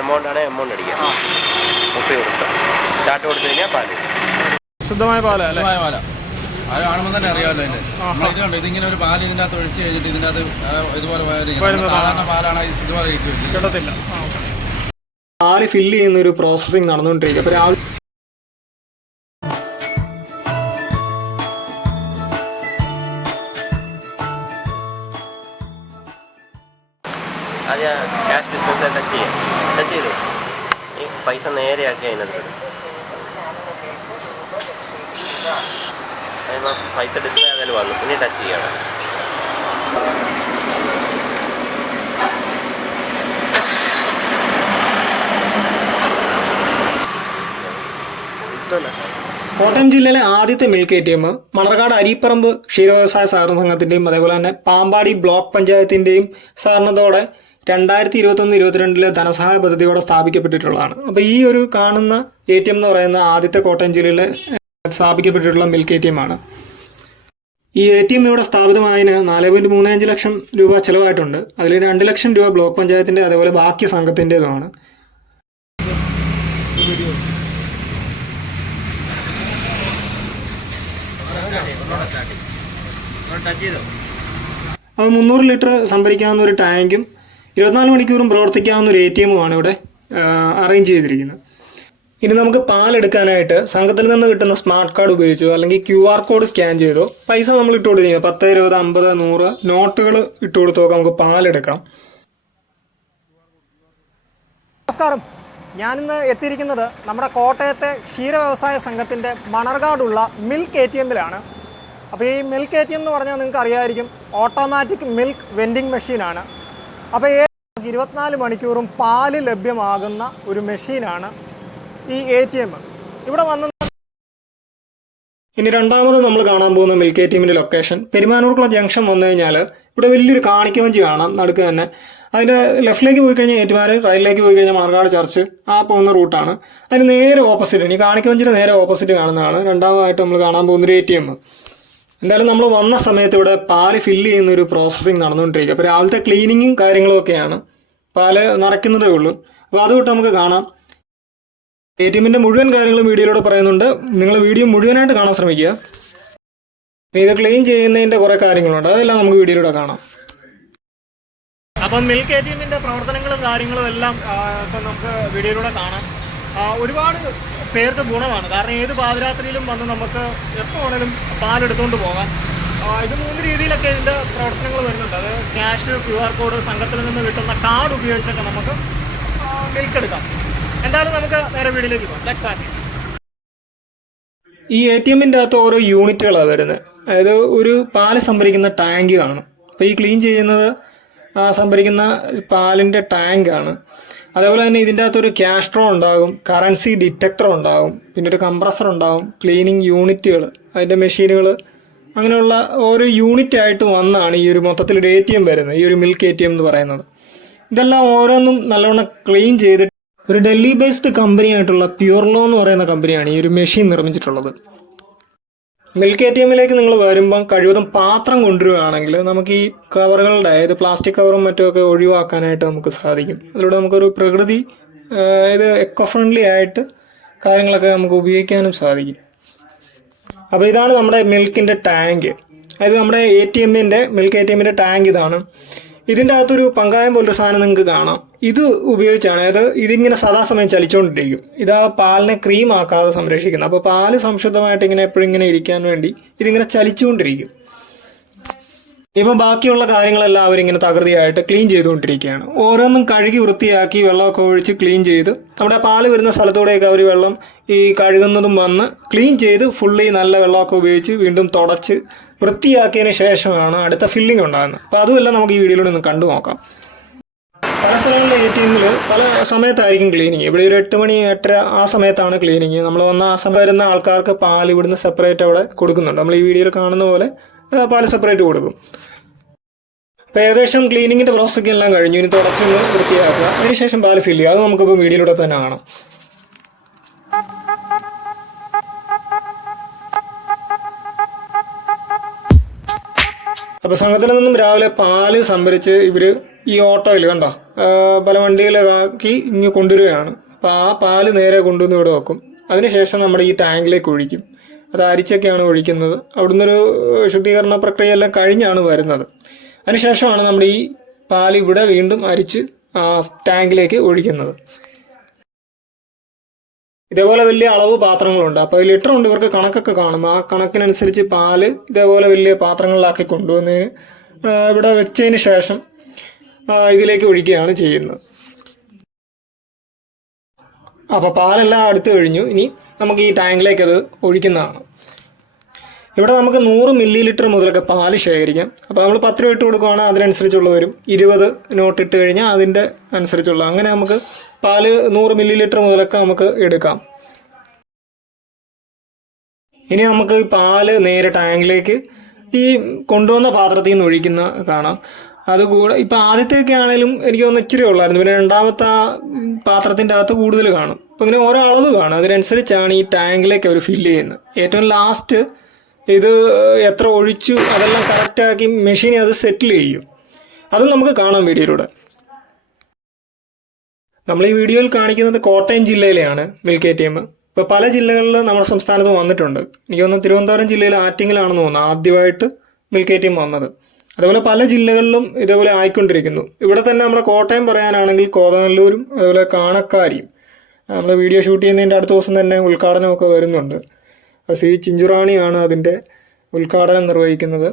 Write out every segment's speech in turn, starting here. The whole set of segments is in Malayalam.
എമൗണ്ട് ആണ് എമൗണ്ട് അടിക്കുക. 30 കൊടുക്കുക. സ്റ്റാർട്ട് കൊടുത്തു കഴിഞ്ഞാൽ പാല് ശുദ്ധമായ പാലല്ലേ? പാല അത് കാണുമ്പോൾ തന്നെ അറിയാമല്ലോ. ഇതുണ്ട്, ഇതിങ്ങനെ ഒരു പാല് ഇതിൻ്റെ അകത്ത് ഒഴിച്ച് കഴിഞ്ഞിട്ട് ഇതിൻ്റെ അകത്ത് ഇതുപോലെ സാധാരണ പാലാണ് ഇതുപോലെ കിട്ടത്തില്ല. പാല് ഫില്ല് ചെയ്യുന്ന ഒരു പ്രോസസ്സിങ് നടന്നുകൊണ്ടിരിക്കും. അപ്പോൾ രാവിലെ അത് ക്യാഷ് ഡിസ്പെൻസർ ടച്ച് ചെയ്തു ഈ പൈസ നേരെയാക്കി അതിനകത്ത് പൈസ ഡിസ്പ്ലേ അതിൽ വന്നു. ഇനി ടച്ച് ചെയ്യണം. കോട്ടയം ജില്ലയിലെ ആദ്യത്തെ മിൽക്ക് ATM മണർകാട് അരിപ്പറമ്പ് ക്ഷീരവ്യവസായ സഹകരണ സംഘത്തിന്റെയും അതേപോലെ തന്നെ പാമ്പാടി ബ്ലോക്ക് പഞ്ചായത്തിന്റെയും സഹകരണത്തോടെ 2021-22 ധനസഹായ പദ്ധതിയോടെ സ്ഥാപിക്കപ്പെട്ടിട്ടുള്ളതാണ്. അപ്പോൾ ഈ ഒരു കാണുന്ന ATM എന്ന് പറയുന്ന ആദ്യത്തെ കോട്ടയം ജില്ലയിലെ സ്ഥാപിക്കപ്പെട്ടിട്ടുള്ള മിൽക്ക് ATM ആണ്. ഈ ATM ഇവിടെ സ്ഥാപിതമായതിന് 4.35 ലക്ഷം രൂപ ചിലവായിട്ടുണ്ട്. അതിൽ 2 ലക്ഷം രൂപ ബ്ലോക്ക് പഞ്ചായത്തിന്റെ അതേപോലെ ബാക്കി സംഘത്തിൻ്റെതുമാണ്. അത് 300 ലിറ്റർ സംഭരിക്കാവുന്ന ഒരു ടാങ്കും 24 മണിക്കൂറും പ്രവർത്തിക്കാവുന്ന ഒരു ATM-ഉമാണ് ഇവിടെ അറേഞ്ച് ചെയ്തിരിക്കുന്നത്. ഇനി നമുക്ക് പാലെടുക്കാനായിട്ട് സംഘത്തിൽ നിന്ന് കിട്ടുന്ന സ്മാർട്ട് കാർഡ് ഉപയോഗിച്ചോ അല്ലെങ്കിൽ QR കോഡ് സ്കാൻ ചെയ്തോ പൈസ നമ്മൾ ഇട്ട് കൊടുത്തു കഴിഞ്ഞാൽ 10, 20, 50, 100 നോട്ടുകൾ ഇട്ട് കൊടുത്തൊക്കെ നമുക്ക് പാലെടുക്കാം. നമസ്കാരം, ഞാനിന്ന് എത്തിയിരിക്കുന്നത് നമ്മുടെ കോട്ടയത്തെ ക്ഷീര വ്യവസായ സംഘത്തിൻ്റെ മണർകാടുള്ള മിൽക്ക് ATM-ലാണ്. അപ്പോൾ ഈ മിൽക്ക് ATM എന്ന് പറഞ്ഞാൽ നിങ്ങൾക്ക് അറിയാമായിരിക്കും, ഓട്ടോമാറ്റിക് മിൽക്ക് വെൻഡിങ് മെഷീനാണ്. അപ്പോൾ 24 മണിക്കൂറും പാല് ലഭ്യമാകുന്ന ഒരു മെഷീനാണ് ഈ ATM. ഇവിടെ വന്ന് ഇനി രണ്ടാമത് നമ്മൾ കാണാൻ പോകുന്ന മിൽക്ക് ATM-ന്റെ ലൊക്കേഷൻ പെരുമാനൂർക്കുള്ള ജംഗ്ഷൻ വന്നു കഴിഞ്ഞാൽ ഇവിടെ വലിയൊരു കാണിക്കവഞ്ചി കാണാം നടുക്ക് തന്നെ. അതിൻ്റെ ലെഫ്റ്റിലേക്ക് പോയി കഴിഞ്ഞാൽ ഏറ്റുമാനൂർ, റൈറ്റിലേക്ക് പോയി കഴിഞ്ഞാൽ മണർകാട് ചർച്ച് ആ പോകുന്ന റൂട്ടാണ്. അതിന് നേരെ ഓപ്പോസിറ്റ്, ഈ കാണിക്കവഞ്ചിയുടെ നേരെ ഓപ്പോസിറ്റ് കാണുന്നതാണ് രണ്ടാമതായിട്ട് നമ്മൾ കാണാൻ പോകുന്നൊരു ATM. എന്തായാലും നമ്മൾ വന്ന സമയത്ത് ഇവിടെ പാല് ഫില്ല് ചെയ്യുന്ന ഒരു പ്രോസസ്സിങ് നടന്നുകൊണ്ടിരിക്കുക. അപ്പോൾ രാവിലത്തെ ക്ലീനിങ്ങും കാര്യങ്ങളും ഒക്കെയാണ്, പാല് നിറയ്ക്കുന്നതേ ഉള്ളൂ. അപ്പോൾ അതുകൊണ്ട് നമുക്ക് കാണാം. ATM-ന്റെ മുഴുവൻ കാര്യങ്ങളും വീഡിയോയിലൂടെ പറയുന്നുണ്ട്. നിങ്ങൾ വീഡിയോ മുഴുവനായിട്ട് കാണാൻ ശ്രമിക്കുക. ഇത് ക്ലീൻ ചെയ്യുന്നതിൻ്റെ കുറേ കാര്യങ്ങളുണ്ട്, അതെല്ലാം നമുക്ക് വീഡിയോയിലൂടെ കാണാം. അപ്പം മിൽക്ക് ATM-ന്റെ പ്രവർത്തനങ്ങളും കാര്യങ്ങളും എല്ലാം ഇപ്പം നമുക്ക് വീഡിയോയിലൂടെ കാണാം. ഒരുപാട് പേർക്ക് ഗുണമാണ്. കാരണം ഏത് പാതിരാത്രിയിലും വന്ന് നമുക്ക് എപ്പോൾ വേണേലും പാലെടുത്തുകൊണ്ട് പോകാം. ഇത് 3 രീതിയിലൊക്കെ ഇതിൻ്റെ പ്രവർത്തനങ്ങൾ വരുന്നുണ്ട്. അത് ക്യാഷ്, QR കോഡ്, സംഘത്തിൽ നിന്ന് കിട്ടുന്ന കാർഡ് ഉപയോഗിച്ചൊക്കെ നമുക്ക് മിൽക്ക് എടുക്കാം. എന്തായാലും നമുക്ക് നേരെ വീഡിയോയിലേക്ക് പോകാം. Let's watch it. ഈ ATM-ന്റെ അകത്ത് ഓരോ യൂണിറ്റുകളാണ് വരുന്നത്. അതായത് ഒരു പാല് സംഭരിക്കുന്ന ടാങ്ക് കാണും. അപ്പോൾ ഈ ക്ലീൻ ചെയ്യുന്നത് സംഭരിക്കുന്ന പാലിൻ്റെ ടാങ്കാണ്. അതേപോലെ തന്നെ ഇതിൻ്റെ അകത്തൊരു ക്യാഷ് ട്രോ ഉണ്ടാകും, കറൻസി ഡിറ്റക്ടർ ഉണ്ടാകും, പിന്നെ ഒരു കംപ്രസർ ഉണ്ടാകും, ക്ലീനിങ് യൂണിറ്റുകൾ, അതിൻ്റെ മെഷീനുകൾ, അങ്ങനെയുള്ള ഓരോ യൂണിറ്റായിട്ട് വന്നാണ് ഈ ഒരു മൊത്തത്തിലൊരു ATM വരുന്നത്, ഈ ഒരു മിൽക്ക് ATM എന്ന് പറയുന്നത്. ഇതെല്ലാം ഓരോന്നും നല്ലവണ്ണം ക്ലീൻ ചെയ്തിട്ട് ഒരു ഡൽഹി ബേസ്ഡ് കമ്പനിയായിട്ടുള്ള പ്യൂർലോ എന്ന് പറയുന്ന കമ്പനിയാണ് ഈ ഒരു മെഷീൻ നിർമ്മിച്ചിട്ടുള്ളത്. മിൽക്ക് ATM-ലേക്ക് നിങ്ങൾ വരുമ്പം കഴിവതും പാത്രം കൊണ്ടുവരികയാണെങ്കിൽ നമുക്ക് ഈ കവറുകളുടെ, അതായത് പ്ലാസ്റ്റിക് കവറും മറ്റുമൊക്കെ ഒഴിവാക്കാനായിട്ട് നമുക്ക് സാധിക്കും. അതിലൂടെ നമുക്കൊരു പ്രകൃതി, അതായത് എക്കോ ഫ്രണ്ട്ലി ആയിട്ട് കാര്യങ്ങളൊക്കെ നമുക്ക് ഉപയോഗിക്കാനും സാധിക്കും. അപ്പോൾ ഇതാണ് നമ്മുടെ മിൽക്കിൻ്റെ ടാങ്ക്. അതായത് നമ്മുടെ മിൽക്ക് ATM-ന്റെ ടാങ്ക് ഇതാണ്. ഇതിൻ്റെ അകത്തൊരു പങ്കായം പോലൊരു സാധനം നിങ്ങൾക്ക് കാണാം. ഇത് ഉപയോഗിച്ചാണ്, അതായത് ഇതിങ്ങനെ സദാസമയം ചലിച്ചുകൊണ്ടിരിക്കും. ഇത് ആ പാലിനെ ക്രീം ആക്കാതെ സംരക്ഷിക്കുന്നത്. അപ്പോൾ പാല് സംശുദ്ധമായിട്ട് ഇങ്ങനെ എപ്പോഴും ഇങ്ങനെ ഇരിക്കാൻ വേണ്ടി ഇതിങ്ങനെ ചലിച്ചുകൊണ്ടിരിക്കും. ഇപ്പം ബാക്കിയുള്ള കാര്യങ്ങളെല്ലാം അവരിങ്ങനെ തകൃതിയായിട്ട് ക്ലീൻ ചെയ്തുകൊണ്ടിരിക്കുകയാണ്. ഓരോന്നും കഴുകി വൃത്തിയാക്കി വെള്ളമൊക്കെ ഒഴിച്ച് ക്ലീൻ ചെയ്ത് നമ്മുടെ പാല് വരുന്ന സ്ഥലത്തൂടെയൊക്കെ അവർ വെള്ളം ഈ കഴുകുന്നതും വന്ന് ക്ലീൻ ചെയ്ത് ഫുള്ളി നല്ല വെള്ളമൊക്കെ ഉപയോഗിച്ച് വീണ്ടും തുടച്ച് വൃത്തിയാക്കിയതിന് ശേഷമാണ് അടുത്ത ഫില്ലിംഗ് ഉണ്ടാകുന്നത്. അപ്പോൾ അതുമെല്ലാം നമുക്ക് ഈ വീഡിയോയിലൂടെ ഒന്ന് കണ്ടു നോക്കാം. പല സ്ഥലങ്ങളിലെ ATM-ൽ പല സമയത്തായിരിക്കും ക്ലീനിങ്. ഇവിടെ ഒരു 8 മണി 8:30 ആ സമയത്താണ് ക്ലീനിങ്. നമ്മൾ വന്ന ആ സമയം വരുന്ന ആൾക്കാർക്ക് പാല് ഇവിടുന്ന് സെപ്പറേറ്റ് അവിടെ കൊടുക്കുന്നുണ്ട്. നമ്മൾ ഈ വീഡിയോയിൽ കാണുന്ന പോലെ പാല് സെപ്പറേറ്റ് കൊടുക്കും. അപ്പോൾ ഏകദേശം ക്ലീനിങ്ങിൻ്റെ പ്രോസസ്സൊക്കെ എല്ലാം കഴിഞ്ഞു. ഇനി തുടച്ചൊന്ന് വൃത്തിയാക്കുക, അതിനുശേഷം പാല് ഫില്ല് ചെയ്യുക. അത് നമുക്കിപ്പോൾ വീഡിയോയിലൂടെ തന്നെ കാണാം. അപ്പോൾ സംഘത്തിൽ നിന്നും രാവിലെ പാല് സംഭരിച്ച് ഇവർ ഈ ഓട്ടോയിൽ കണ്ടോ പല വണ്ടിയിലാക്കി ഇങ്ങ് കൊണ്ടുവരികയാണ്. അപ്പോൾ ആ പാല് നേരെ കൊണ്ടുവന്ന് ഇവിടെ വെക്കും. അതിനുശേഷം നമ്മുടെ ഈ ടാങ്കിലേക്ക് ഒഴിക്കും. അത് അരിച്ചൊക്കെയാണ് ഒഴിക്കുന്നത്. അവിടുന്ന് ഒരു ശുദ്ധീകരണ പ്രക്രിയ എല്ലാം കഴിഞ്ഞാണ് വരുന്നത്. അതിനുശേഷമാണ് നമ്മുടെ ഈ പാൽ ഇവിടെ വീണ്ടും അരിച്ച് ടാങ്കിലേക്ക് ഒഴിക്കുന്നത്. ഇതേപോലെ വലിയ അളവ് പാത്രങ്ങളുണ്ട്. അപ്പോൾ ലിറ്റർ കൊണ്ട് ഇവർക്ക് കണക്കൊക്കെ കാണും. ആ കണക്കിനനുസരിച്ച് പാല് ഇതേപോലെ വലിയ പാത്രങ്ങളിലാക്കി കൊണ്ടുവന്നതിന് ഇവിടെ വെച്ചതിന് ശേഷം ഇതിലേക്ക് ഒഴിക്കുകയാണ് ചെയ്യുന്നത്. അപ്പോൾ പാലെല്ലാം അടുത്ത് കഴിഞ്ഞു. ഇനി നമുക്ക് ഈ ടാങ്കിലേക്ക് അത് ഒഴിക്കുന്നതാണ്. ഇവിടെ നമുക്ക് 100 മില്ലി ലിറ്റർ മുതലൊക്കെ പാല് ശേഖരിക്കാം. അപ്പോൾ നമ്മൾ 10 രൂപ ഇട്ട് കൊടുക്കുകയാണെങ്കിൽ അതിനനുസരിച്ചുള്ള വരും. 20 നോട്ട് ഇട്ട് കഴിഞ്ഞാൽ അതിൻ്റെ അനുസരിച്ചുള്ള, അങ്ങനെ നമുക്ക് പാല് 100 മില്ലി ലിറ്റർ മുതലൊക്കെ നമുക്ക് എടുക്കാം. ഇനി നമുക്ക് ഈ പാല് നേരെ ടാങ്കിലേക്ക് ഈ കൊണ്ടുവന്ന പാത്രത്തിൽ നിന്ന് ഒഴിക്കുന്ന കാണാം. അതുകൂടെ ഇപ്പം ആദ്യത്തെയൊക്കെ ആണെങ്കിലും എനിക്ക് തോന്നുന്നു ഇച്ചിരി ഉള്ളായിരുന്നു. പിന്നെ രണ്ടാമത്തെ ആ പാത്രത്തിൻ്റെ അകത്ത് കൂടുതൽ കാണും. അപ്പം ഇങ്ങനെ ഓരോ അളവ് കാണും. അതിനനുസരിച്ചാണ് ഈ ടാങ്കിലേക്ക് അവർ ഫില്ല് ചെയ്യുന്നത്. ഏറ്റവും ലാസ്റ്റ് ഇത് എത്ര ഒഴിച്ചു അതെല്ലാം കറക്റ്റാക്കി മെഷീൻ അത് സെറ്റിൽ ചെയ്യും. അതും നമുക്ക് കാണാം വീഡിയോയിലൂടെ. നമ്മൾ ഈ വീഡിയോയിൽ കാണിക്കുന്നത് കോട്ടയം ജില്ലയിലെയാണ് മിൽക്ക് ATM. ഇപ്പോൾ പല ജില്ലകളിൽ നമ്മുടെ സംസ്ഥാനത്ത് വന്നിട്ടുണ്ട്. എനിക്ക് തോന്നുന്നു തിരുവനന്തപുരം ജില്ലയിൽ ആറ്റിങ്ങിലാണെന്ന് തോന്നുന്നു ആദ്യമായിട്ട് മിൽക്ക് ATM വന്നത്. അതുപോലെ പല ജില്ലകളിലും ഇതേപോലെ ആയിക്കൊണ്ടിരിക്കുന്നു. ഇവിടെ തന്നെ നമ്മുടെ കോട്ടയം പറയാനാണെങ്കിൽ കോതനല്ലൂരും അതുപോലെ കാണക്കാരിയും നമ്മൾ വീഡിയോ ഷൂട്ട് ചെയ്യുന്നതിൻ്റെ അടുത്ത ദിവസം തന്നെ ഉദ്ഘാടനമൊക്കെ വരുന്നുണ്ട്. ശ്രീ ചിഞ്ചുറാണിയാണ് അതിൻ്റെ ഉദ്ഘാടനം നിർവഹിക്കുന്നത്.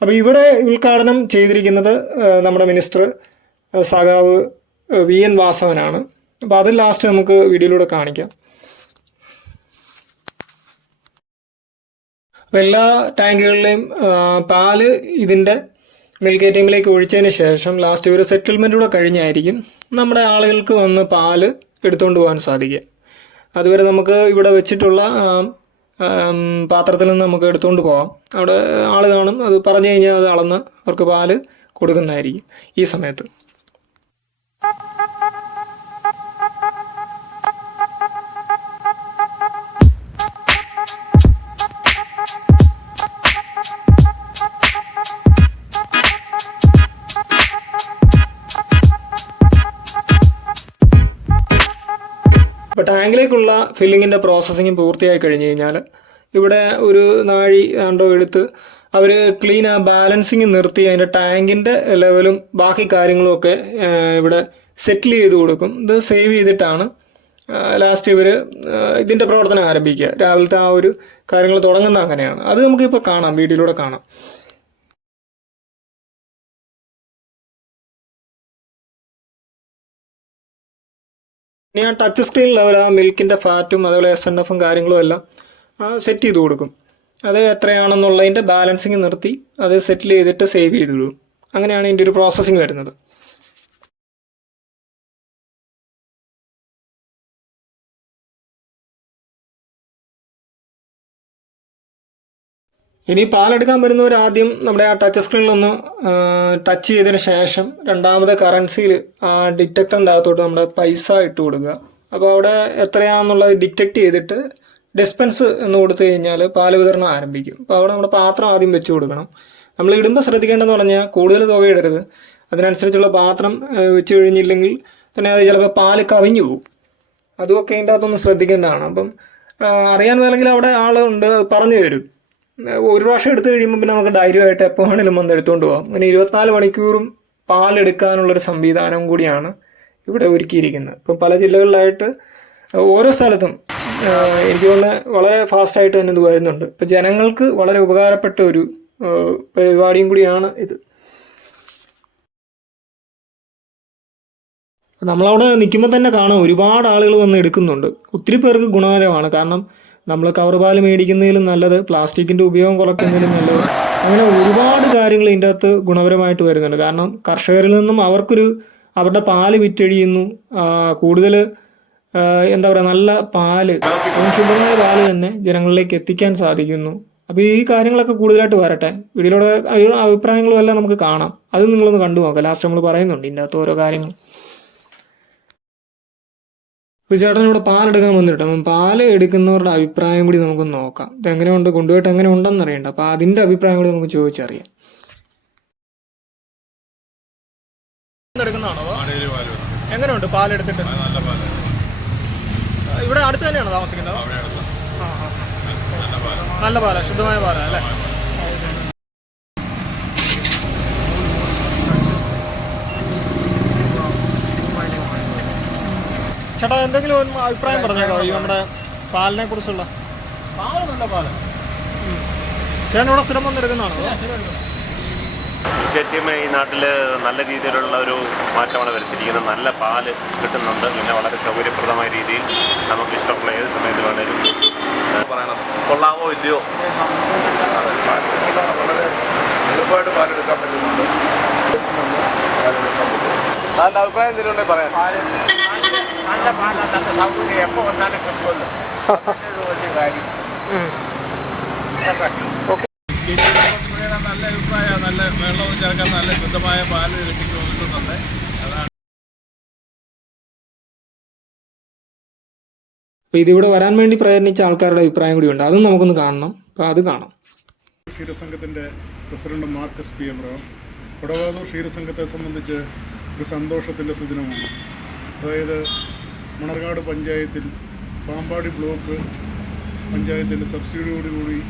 അപ്പോൾ ഇവിടെ ഉദ്ഘാടനം ചെയ്തിരിക്കുന്നത് നമ്മുടെ മിനിസ്റ്റർ സഖാവ് VN വാസവനാണ്. അപ്പോൾ അത് ലാസ്റ്റ് നമുക്ക് വീഡിയോയിലൂടെ കാണിക്കാം. അപ്പോൾ എല്ലാ ടാങ്കുകളിലെയും പാല് ഇതിൻ്റെ മിൽക്ക് ATMലേക്ക് ഒഴിച്ചതിന് ശേഷം ലാസ്റ്റ് ഒരു സെറ്റിൽമെൻറ്റൂടെ കഴിഞ്ഞായിരിക്കും നമ്മുടെ ആളുകൾക്ക് വന്ന് പാല് എടുത്തുകൊണ്ട് പോകാൻ സാധിക്കുക. അതുവരെ നമുക്ക് ഇവിടെ വെച്ചിട്ടുള്ള പാത്രത്തിൽ നിന്ന് നമുക്ക് എടുത്തുകൊണ്ട് പോകാം. അവിടെ ആൾ കാണും. അത് പറഞ്ഞു കഴിഞ്ഞാൽ അത് അളന്ന് അവർക്ക് പാല് കൊടുക്കുന്നതായിരിക്കും ഈ സമയത്ത്. ഇപ്പോൾ ടാങ്കിലേക്കുള്ള ഫില്ലിങ്ങിൻ്റെ പ്രോസസ്സിങ് പൂർത്തിയായി കഴിഞ്ഞ് കഴിഞ്ഞാൽ ഇവിടെ ഒരു നാഴി ആണ്ടോ എടുത്ത് അവർ ക്ലീൻ ബാലൻസിങ് നിർത്തി അതിൻ്റെ ടാങ്കിൻ്റെ ലെവലും ബാക്കി കാര്യങ്ങളും ഒക്കെ ഇവിടെ സെറ്റിൽ ചെയ്ത് കൊടുക്കും. ഇത് സേവ് ചെയ്തിട്ടാണ് ലാസ്റ്റ് ഇവർ ഇതിൻ്റെ പ്രവർത്തനം ആരംഭിക്കുക. രാവിലത്തെ ആ ഒരു കാര്യങ്ങൾ തുടങ്ങുന്ന അങ്ങനെയാണ്. അത് നമുക്കിപ്പോൾ കാണാം, വീഡിയോയിലൂടെ കാണാം. ഇനി ആ ടച്ച് സ്ക്രീനിൽ അവർ ആ മിൽക്കിൻ്റെ ഫാറ്റും അതുപോലെ SNFും കാര്യങ്ങളും എല്ലാം സെറ്റ് ചെയ്ത് കൊടുക്കും. അത് എത്രയാണെന്നുള്ളതിൻ്റെ ബാലൻസിങ് നിർത്തി അത് സെറ്റിൽ ചെയ്തിട്ട് സേവ് ചെയ്ത് വിടും. അങ്ങനെയാണ് ഇതിൻ്റെ ഒരു പ്രോസസ്സിങ് വരുന്നത്. ഇനി പാലെടുക്കാൻ വരുന്നവർ ആദ്യം നമ്മുടെ ആ ടച്ച് സ്ക്രീനിലൊന്ന് ടച്ച് ചെയ്തതിന് ശേഷം രണ്ടാമത് കറൻസിയിൽ ആ ഡിറ്റക്ടറിൻ്റെ അകത്തോട്ട് നമ്മുടെ പൈസ ഇട്ട് കൊടുക്കുക. അപ്പോൾ അവിടെ എത്രയാണെന്നുള്ളത് ഡിറ്റക്ട് ചെയ്തിട്ട് ഡിസ്പെൻസ് എന്ന് കൊടുത്തു കഴിഞ്ഞാൽ പാല് വിതരണം ആരംഭിക്കും. അപ്പോൾ അവിടെ നമ്മുടെ പാത്രം ആദ്യം വെച്ച് കൊടുക്കണം. നമ്മൾ ഇടുമ്പോൾ ശ്രദ്ധിക്കേണ്ടതെന്ന് പറഞ്ഞാൽ കൂടുതൽ തുക ഇടരുത്. അതിനനുസരിച്ചുള്ള പാത്രം വെച്ച് കഴിഞ്ഞില്ലെങ്കിൽ തന്നെ അത് ചിലപ്പോൾ പാല് കവിഞ്ഞു പോകും. അതുമൊക്കെ അതിൻ്റെ അകത്തൊന്ന് ശ്രദ്ധിക്കേണ്ടതാണ്. അപ്പം അറിയാൻ വേണമെങ്കിൽ അവിടെ ആളുണ്ട് പറഞ്ഞു തരും. ഒരു പ്രാവശ്യം എടുത്തു കഴിയുമ്പോൾ പിന്നെ നമുക്ക് ധൈര്യമായിട്ട് എപ്പോൾ വേണമെങ്കിലും വന്ന് എടുത്തുകൊണ്ട് പോകാം. അങ്ങനെ 24 മണിക്കൂറും പാലെടുക്കാനുള്ളൊരു സംവിധാനം കൂടിയാണ് ഇവിടെ ഒരുക്കിയിരിക്കുന്നത്. ഇപ്പം പല ജില്ലകളിലായിട്ട് ഓരോ സ്ഥലത്തും എനിക്ക് തോന്നുന്നത് വളരെ ഫാസ്റ്റായിട്ട് തന്നെ ഇത് വരുന്നുണ്ട്. ഇപ്പം ജനങ്ങൾക്ക് വളരെ ഉപകാരപ്പെട്ട ഒരു പരിപാടിയും കൂടിയാണ് ഇത്. നമ്മളവിടെ നിൽക്കുമ്പോൾ തന്നെ കാണാം ഒരുപാട് ആളുകൾ വന്ന് എടുക്കുന്നുണ്ട്. ഒത്തിരി പേർക്ക് ഗുണകരമാണ്. കാരണം നമ്മൾ കവർ പാല് മേടിക്കുന്നതിലും നല്ലത്, പ്ലാസ്റ്റിക്കിൻ്റെ ഉപയോഗം കുറയ്ക്കുന്നതിലും നല്ലത്, അങ്ങനെ ഒരുപാട് കാര്യങ്ങൾ ഇതിൻ്റെ അകത്ത് ഗുണപരമായിട്ട് വരുന്നുണ്ട്. കാരണം കർഷകരിൽ നിന്നും അവരുടെ പാല് വിറ്റഴിയുന്നു. കൂടുതൽ എന്താ പറയുക, നല്ല പാല്, ശുദ്ധമായ പാല് തന്നെ ജനങ്ങളിലേക്ക് എത്തിക്കാൻ സാധിക്കുന്നു. അപ്പോൾ ഈ കാര്യങ്ങളൊക്കെ കൂടുതലായിട്ട് വരട്ടെ. വീഡിയോയുടെ അഭിപ്രായങ്ങളും എല്ലാം നമുക്ക് കാണാം. അത് നിങ്ങളൊന്ന് കണ്ടു നോക്കാം. ലാസ്റ്റ് നമ്മൾ പറയുന്നുണ്ട് ഇതിൻ്റെ അകത്ത് ഓരോ കാര്യങ്ങൾ. ഒരു ചേട്ടൻ ഇവിടെ പാലെടുക്കാൻ വന്നിട്ട് അപ്പം പാല് എടുക്കുന്നവരുടെ അഭിപ്രായം കൂടി നമുക്കൊന്ന് നോക്കാം. ഇത് എങ്ങനെയുണ്ട്, കൊണ്ടുപോയിട്ട് എങ്ങനെ ഉണ്ടെന്ന് അറിയണ്ട. അപ്പോൾ അതിൻ്റെ അഭിപ്രായം കൂടി നമുക്ക് ചോദിച്ചറിയാം. എടുക്കുന്നതാണോ? എങ്ങനെയുണ്ട് പാലെടുത്തിട്ട്? ഇവിടെ അടുത്ത് തന്നെയാണോ താമസിക്കുന്നത്? നല്ല പാല, ശുദ്ധമായ പാല അല്ലേ? ചേട്ടാ എന്തെങ്കിലും ഒരു അഭിപ്രായം പറഞ്ഞേക്കോ ഈ നമ്മുടെ പാലിനെ കുറിച്ചുള്ള? പാല് നല്ല പാല. ചേട്ടൻ ഇവിടെ സ്ഥിരം വന്നെടുക്കുന്നതാണോ? ATM ഈ നാട്ടിൽ നല്ല രീതിയിലുള്ള ഒരു മാറ്റമാണ് വരുത്തിയിരിക്കുന്നത്. നല്ല പാല് കിട്ടുന്നുണ്ട്. പിന്നെ വളരെ സൗകര്യപ്രദമായ രീതിയിൽ നമുക്ക് ഇഷ്ടമുള്ള ഏത് സമയത്ത് വേണേലും പറയണം കൊള്ളാമോ ഇല്ലയോ. വളരെ എളുപ്പമായിട്ട് പാലെടുക്കാൻ പറ്റുന്നുണ്ട്. നല്ല അഭിപ്രായം എന്തെങ്കിലും ഉണ്ടെങ്കിൽ പറയാം. നല്ല പാലാണ്, നല്ല സൗകര്യം, എപ്പോൾ വന്നാലും കിട്ടുമല്ലോ. വലിയ കാര്യം. നല്ല അഭിപ്രായമാണ്. നല്ല വെള്ളവും ചേർക്കാൻ നല്ല ശുദ്ധമായ പാല് കിട്ടുന്നുണ്ട്. അതാണ്. അപ്പോൾ ഇതിവിടെ വരാൻ വേണ്ടി പ്രയത്നിച്ച ആൾക്കാരുടെ അഭിപ്രായം കൂടിയുണ്ട്, അതും നമുക്കൊന്ന് കാണണം. അപ്പോൾ അത് കാണാം. ക്ഷീരസംഘത്തിൻ്റെ president Marcus P. Abraham. Vadavathoor ക്ഷീരസംഘത്തെ സംബന്ധിച്ച് ഒരു സന്തോഷത്തിൻ്റെ സുദിനമാണ്. അതായത് മണർകാട് പഞ്ചായത്തിൽ പാമ്പാടി ബ്ലോക്ക് പഞ്ചായത്തിൻ്റെ സബ്സിഡിയോടുകൂടി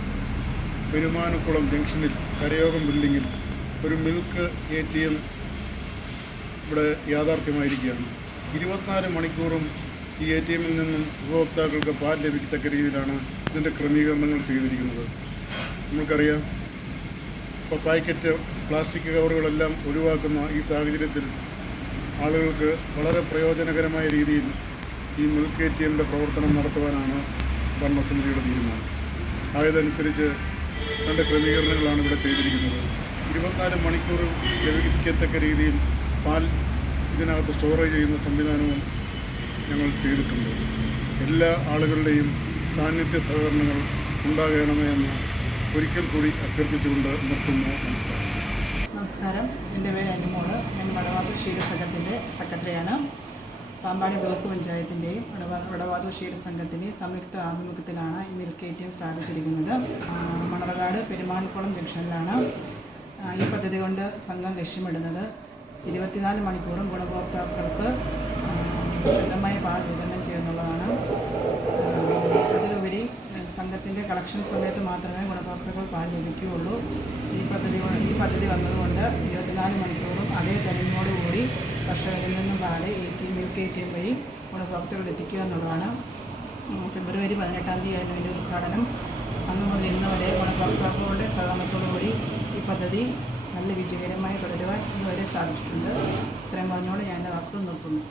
പെരുമാനക്കുളം ജംഗ്ഷനിൽ കരയോഗം ബിൽഡിങ്ങിൽ ഒരു മിൽക്ക് ATM ഇവിടെ യാഥാർത്ഥ്യമായിരിക്കുകയാണ്. 24 മണിക്കൂറും ഈ ATMിൽ നിന്നും ഉപഭോക്താക്കൾക്ക് പാൽ ലഭിക്കത്തക്ക രീതിയിലാണ് ഇതിൻ്റെ ക്രമീകരണങ്ങൾ ചെയ്തിരിക്കുന്നത്. നമുക്കറിയാം, ഇപ്പോൾ പാക്കറ്റ് പ്ലാസ്റ്റിക് കവറുകളെല്ലാം ഒഴിവാക്കുന്ന ഈ സാഹചര്യത്തിൽ ആളുകൾക്ക് വളരെ പ്രയോജനകരമായ രീതിയിൽ ഈ മിൽക്ക് ATMിൻ്റെ പ്രവർത്തനം നടത്തുവാനാണ് ഭരണസമിതിയുടെ തീരുമാനം. ആയതനുസരിച്ച് രണ്ട് ക്രമീകരണങ്ങളാണ് ഇവിടെ ചെയ്തിരിക്കുന്നത്. 24 മണിക്കൂർ ലഭിക്കത്തക്ക രീതിയിൽ പാൽ ഇതിനകത്ത് സ്റ്റോറേജ് ചെയ്യുന്ന സംവിധാനവും ഞങ്ങൾ ചെയ്തിട്ടുണ്ട്. എല്ലാ ആളുകളുടെയും സാന്നിധ്യ സഹകരണങ്ങൾ ഉണ്ടാകണമേ എന്ന് ഒരിക്കൽ കൂടി അഭ്യർത്ഥിച്ചുകൊണ്ട് നിർത്തുന്നു. നമസ്കാരം. നമസ്കാരം, എൻ്റെ പേര് അനുമോള്. ഞാൻ വടവാതൂർ ക്ഷീരസംഘത്തിൻ്റെ സെക്രട്ടറിയാണ്. പാമ്പാടി ബ്ലോക്ക് പഞ്ചായത്തിൻ്റെയും വടവാതൂർ ക്ഷീരസംഘത്തിൻ്റെയും സംയുക്ത ആഭിമുഖ്യത്തിലാണ് ഈ മിൽക്ക് ATM സ്ഥാപിച്ചിരിക്കുന്നത്. മണർകാട് പെരുമാനക്കുളം ജംഗ്ഷനിലാണ്. ഈ പദ്ധതി കൊണ്ട് സംഘം ലക്ഷ്യമിടുന്നത് 24 മണിക്കൂറും ഗുണഭോക്താക്കൾക്ക് ശുദ്ധമായ പാൽ വിതരണം ചെയ്യുന്നുള്ളതാണ്. അതിലുപരി സംഘത്തിൻ്റെ കളക്ഷൻ സമയത്ത് മാത്രമേ ഗുണഭോക്താക്കൾ പാൽ ലഭിക്കുകയുള്ളൂ. ഈ പദ്ധതി വന്നതുകൊണ്ട് 24 മണിക്കൂറും അതേ തെളിവിനോടുകൂടി കർഷകരിൽ നിന്നും പാല് മിൽക്ക് ATM വഴി ഗുണഭോക്താക്കൾ എത്തിക്കുക എന്നുള്ളതാണ്. ഫെബ്രുവരി 18-ാം തീയതിയായിരുന്നു ഇതിൻ്റെ ഉദ്ഘാടനം. അന്ന് മുതൽ ഇന്ന് വരെ ഗുണഭോക്താക്കളുടെ സഹകരണത്തോടുകൂടി ഈ പദ്ധതി നല്ല വിജയകരമായി തുടരുവാൻ ഇതുവരെ സാധിച്ചിട്ടുണ്ട്. ഇത്രയും പറഞ്ഞുകൊണ്ട് ഞാൻ എൻ്റെ വാക്കുകൾ നിർത്തുന്നു.